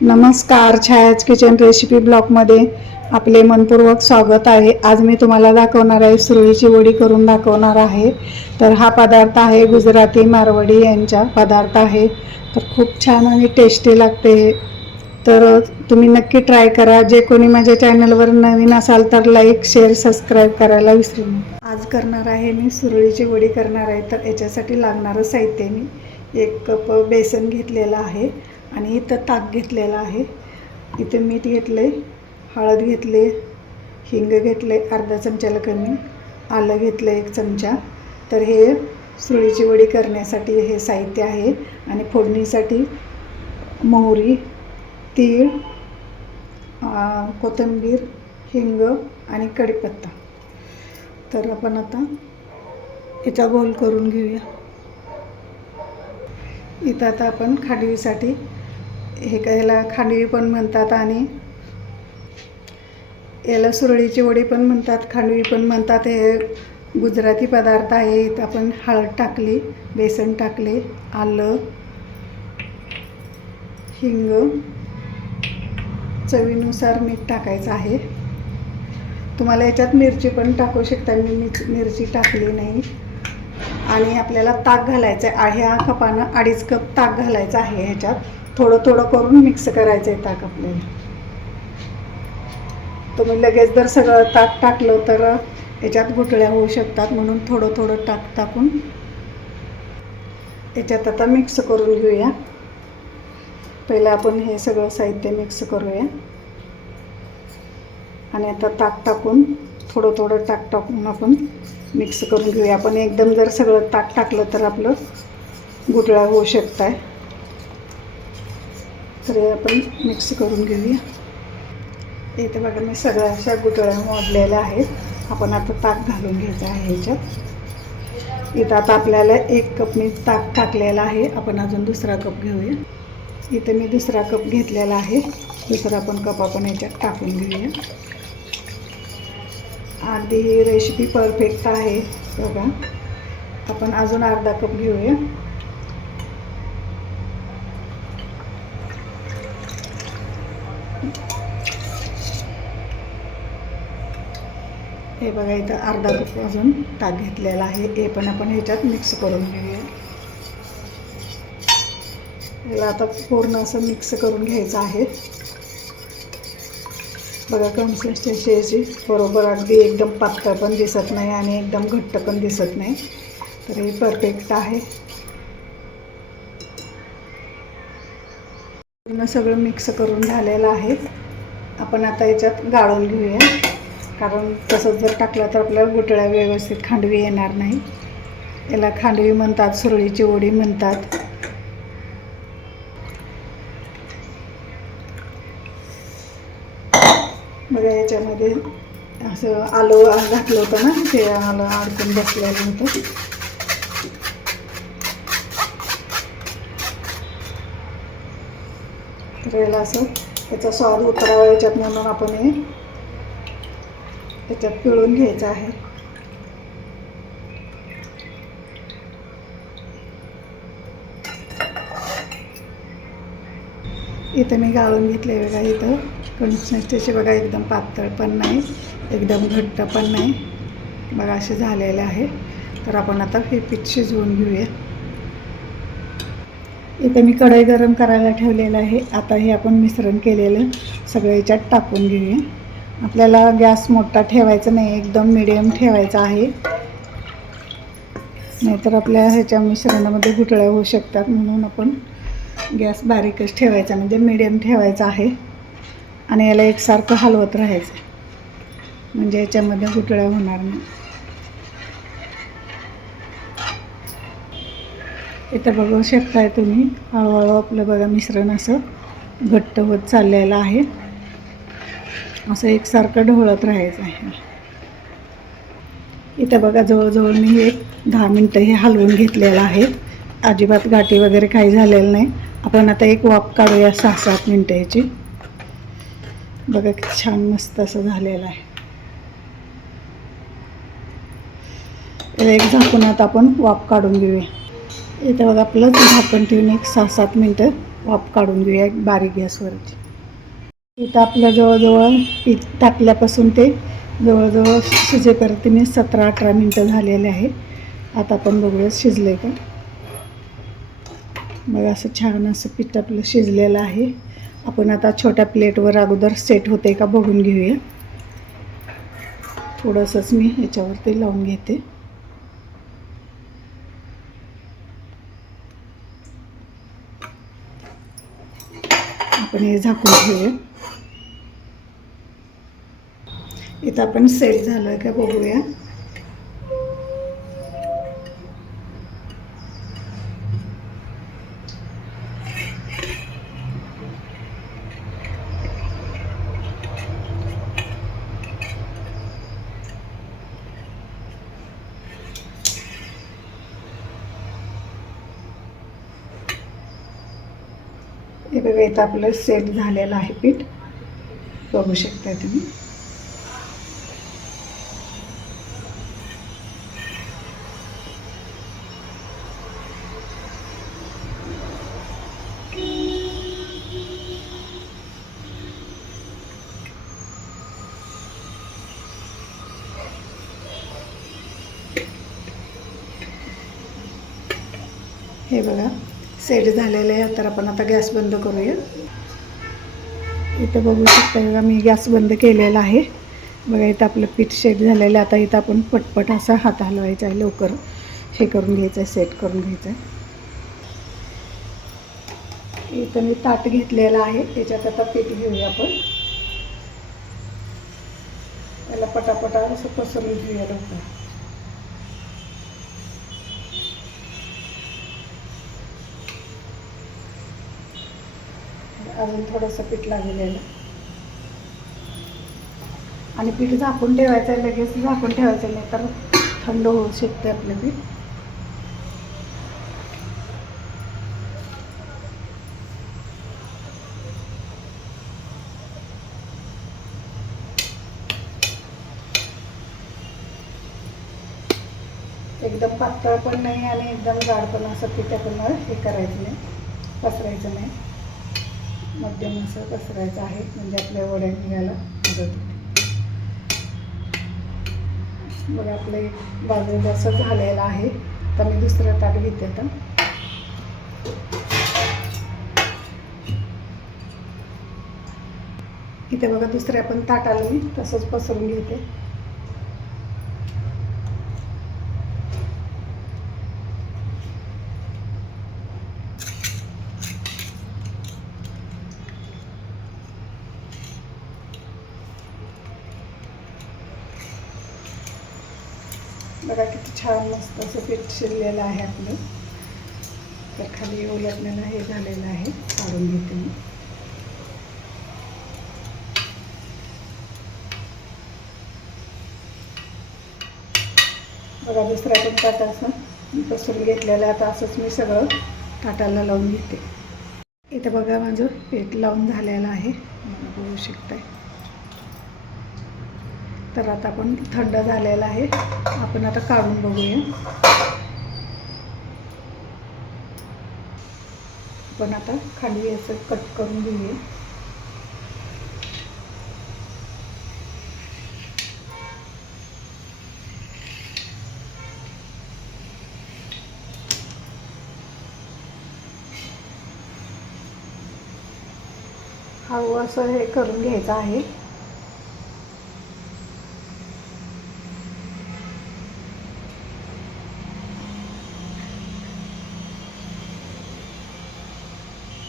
नमस्कार, छायाच kitchen recipe ब्लॉगमध्ये आपले मनपूर्वक स्वागत आहे। आज मी तुम्हाला दाखवणार आहे सुरळीची वडी करून दाखवणार आहे। तर हा पदार्थ आहे गुजराती मारवाडी यांचा पदार्थ आहे। तर खूप छान आणि टेस्टी लागते। तर तुम्ही नक्की ट्राय करा। जे कोणी माझ्या चॅनलवर नवीन असाल तर लाईक शेअर सबस्क्राईब करायला विसरू नका। आज करणार आहे मी सुरळीची वडी करणार आहे। तर याच्यासाठी लागणारं साहित्य मी 1 कप बेसन घेतलेला आहे आणि इथं ताक घेतलेलं आहे। इथे मीठ घेतले, हळद घेतले, हिंग घेतले अर्धा चमच्याला कमी, आलं घेतलं 1 चमचा। तर हे सुरळीची वडी करण्यासाठी हे साहित्य आहे। आणि फोडणीसाठी मोहरी, तीळ, कोथिंबीर, हिंग आणि कढीपत्ता। तर आपण आता याचा गोल करून घेऊया। इथं आता आपण खांडवीसाठी हे याला खांडवी पण म्हणतात आणि याला सुरळीची वडी पण म्हणतात, खांडवी पण म्हणतात। हे गुजराती पदार्थ आहे। इथं आपण हळद टाकली, बेसन टाकले, आलं, हिंग, चवीनुसार मीठ टाकायचं आहे। तुम्हाला याच्यात मिरची पण टाकू शकता, मी मिरची टाकली नाही। आणि आपल्याला ताक घालायचं आहे। ह्या कपानं 2.5 कप ताक घालायचं आहे। ह्याच्यात थोडं थोडं करून मिक्स करायचं आहे ताक आपल्याला। तुम्ही लगेच जर सगळं ताक टाकलं तर याच्यात गुठळ्या होऊ शकतात, म्हणून थोडं थोडं ताक टाकून याच्यात आता मिक्स करून घेऊया। पहिलं आपण हे सगळं साहित्य मिक्स करूया आणि आता ताक टाकून थोडं थोडं ताक टाकून आपण मिक्स करून घेऊया। आपण एकदम जर सगळं ताक टाकलं तर आपलं गुठळ्या होऊ शकतात। तर आपण मिक्स करून घेऊया। इथे बघा मी सगळ्या अशा गुठळ्या मोडलेल्या आहेत। आपण आता ताक घालून घ्यायचं आहे ह्याच्यात। इथं आता आपल्याला 1 कप मी ताक टाकलेलं आहे। आपण अजून दुसरा कप घेऊया। इथे मी दुसरा कप घेतलेला आहे। दुसरा पण कप आपण ह्याच्यात टाकून घेऊया। अगदी ही रेसिपी परफेक्ट आहे बघा। आपण अजून अर्धा कप घेऊया। हे बघा इथं अर्धा कप अजून ताक घेतलेला आहे। हे पण आपण ह्याच्यात मिक्स करून घेऊया। याला आता पूर्ण असं मिक्स करून घ्यायचं आहे। बघा कन्सिस्टन्सी याची बरोबर, अगदी एकदम पातळ पण दिसत नाही आणि एकदम घट्ट पण दिसत नाही। तर हे परफेक्ट आहे। पूर्ण सगळं मिक्स करून झालेलं आहे। आपण आता याच्यात गाळून घेऊया, कारण तसंच जर टाकलं तर आपल्याला गुठळ्या व्यवस्थित खांडवी येणार नाही। याला खांडवी म्हणतात, सुरळीची वडी म्हणतात। बघा याच्यामध्ये असं आलं घातलं होतं ना, ते आलं अडकून बसलेलं होतं। तर याला असं याचा स्वाद उतरावा याच्यात म्हणून आपण हे याच्यात पिळून घ्यायचं आहे। इथं मी गाळून घेतले बघा। इथं कन्सिस्टन्सी बघा, एकदम पातळ पण नाही, एकदम घट्ट पण नाही, बघा असे झालेले आहे। तर आपण आता हे पीठ शिजवून घेऊया। इथं मी कढई गरम करायला ठेवलेलं आहे। आता हे आपण मिश्रण केलेलं सगळं याच्यात टाकून घेऊया। आपल्याला गॅस मोठा ठेवायचा नाही, एकदम मीडियम ठेवायचा आहे, नाहीतर आपल्या ह्याच्या मिश्रणामध्ये गुठळ्या होऊ शकतात। म्हणून आपण गॅस बारीकच ठेवायचा, म्हणजे मीडियम ठेवायचा आहे। आणि याला एकसारखं हलवत राहायचं, म्हणजे याच्यामध्ये गुठळ्या होणार नाही। इथं बघू शकताय तुम्ही, हळूहळू आपलं बघा मिश्रण असं घट्ट होत चाललेलं आहे। असं एकसारखं ढवळत राहायचं आहे। इथं बघा जवळजवळ मी एक 10 मिनटं हे हलवून घेतलेलं आहे। अजिबात गाठी वगैरे काही झालेलं नाही। आपण आता एक वाफ काढूया 6-7 मिनटं याची। बघा किती छान मस्त असं झालेलं आहे। याला एक झाकून आता आपण वाफ काढून घेऊया। इथं बघा आपलं झाकण ठेवून एक 6-7 मिनटं वाफ काढून घेऊया बारीक गॅसवरची. इथं आपल्या जवळजवळ पीठ टाकल्यापासून ते जवळजवळ शिजेपर्यंत मी 17-18 मिनटं झालेले आहे. आता आपण बघूया शिजले का. बघा असं छान असं पीठ आपलं शिजलेलं आहे. आपण आता छोट्या प्लेटवर अगोदर सेट होते का बघून घेऊया. थोडंसंच मी ह्याच्यावरती लावून घेते. आपण हे झाकून ठेवूया. इथं आपण सेट झालं का बघूया. हे बघा इथं आपलं सेट झालेलं आहे पीठ, बघू शकता तुम्ही. हे बघा सेट झालेलं आहे. तर आपण आता गॅस बंद करूया. इथं बघू शकता बघा मी गॅस बंद केलेला आहे. बघा इथं आपलं पीठ सेट झालेलं आहे. आता इथं आपण पटपट असा हात हलवायचा आहे, लवकर हे करून घ्यायचं आहे, सेट करून घ्यायचं आहे. इथं मी ताट घेतलेलं आहे, त्याच्यात आता पीठ घेऊया आपण. त्याला पटापटा असं पसरून घेऊया लवकर. अजून थोडंसं पीठ लागलेलं आणि पीठ झाकून ठेवायचं आहे, लगेच झाकून ठेवायचं नाही तर थंड होऊ शकते आपलं पीठ. एकदम पातळ पण नाही आणि एकदम जाड पण असं पीठ आपण हे करायचं नाही, पसरायचं नाही. मध्यम असं पसरायचं आहे म्हणजे आपल्या वड्या निघायला मदत होते. बघा आपलं एक बाजूला असं झालेलं आहे. तर मी दुसरं ताट घेते. आता इथे बघा दुसऱ्या पण ताटाला मी तसंच पसरून घेते. बघा किती छान मस्त असं पीठ शिजलेलं आहे आपलं. तर खाली उलटण्याला हे झालेलं आहे, काढून घेते मी. बघा दुसऱ्या पण ताट असं पसरून घेतलेलं आहे. आता असंच मी सगळं ताटाला लावून घेते. इथे बघा माझं पीठ लावून झालेलं आहे, बघू शकताय. तर आता आपण थंड झालेलं आहे, आपण आता काढून बघूया. आपण आता खाली असं कट करून घेऊया. हळू असं हे करून घ्यायचं आहे.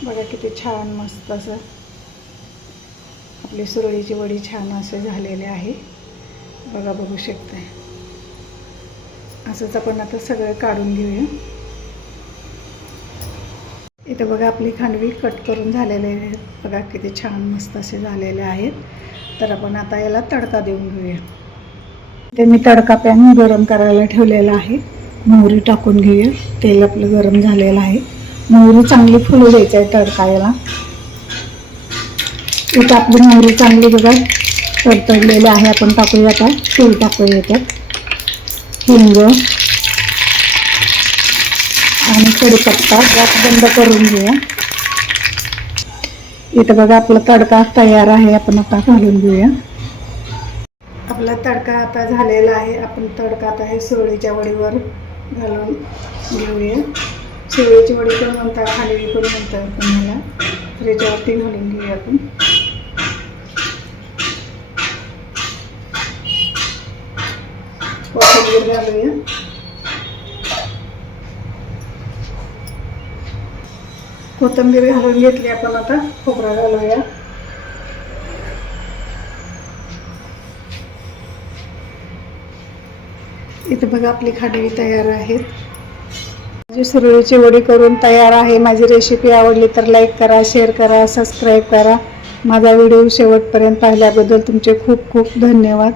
बघा किती छान मस्त असं आपली सुरळीची वडी छान असे झालेले आहे. बघा बघू शकताय. असंच आपण आता सगळं काढून घेऊया. इथे बघा आपली खांडवी कट करून झालेले आहेत. बघा किती छान मस्त असे झालेले आहेत. तर आपण आता याला तडका देऊन घेऊया. ते मी तडका पॅन गरम करायला ठेवलेला आहे. मोहरी टाकून घेऊया. तेल आपलं गरम झालेलं आहे. मोहरी चांगली फुलू द्यायचं आहे तडका याला. इथं आपली मोहरी चांगली बघा तडतडलेली आहे. आपण टाकूया आता तेल टाकूया याच्यात. हिंग आणि कढीपत्ता गॅस बंद करून घेऊया. इथं बघा आपला तडका तयार आहे. आपण आता घालून घेऊया. आपला तडका आता झालेला आहे. आपण तडका आता हे सुरळीच्या वडीवर घालून घेऊया. सुरळीची वडी पण म्हणतात, खांडवी पण म्हणतात तुम्हाला. तर याच्यावरती घालून घेऊया आपण. कोथिंबीर घालूया. कोथिंबीर घालून घेतली आपण. आता खोबरा घालूया. इथे बघा आपली खांडवी तयार आहेत. माझी सुरळीची वडी करून तयार आहे. माझी रेसिपी आवडली तर लाईक करा, शेअर करा, सबस्क्राईब करा. माझा व्हिडिओ शेवटपर्यंत पाहिल्याबद्दल तुमचे खूप खूप धन्यवाद.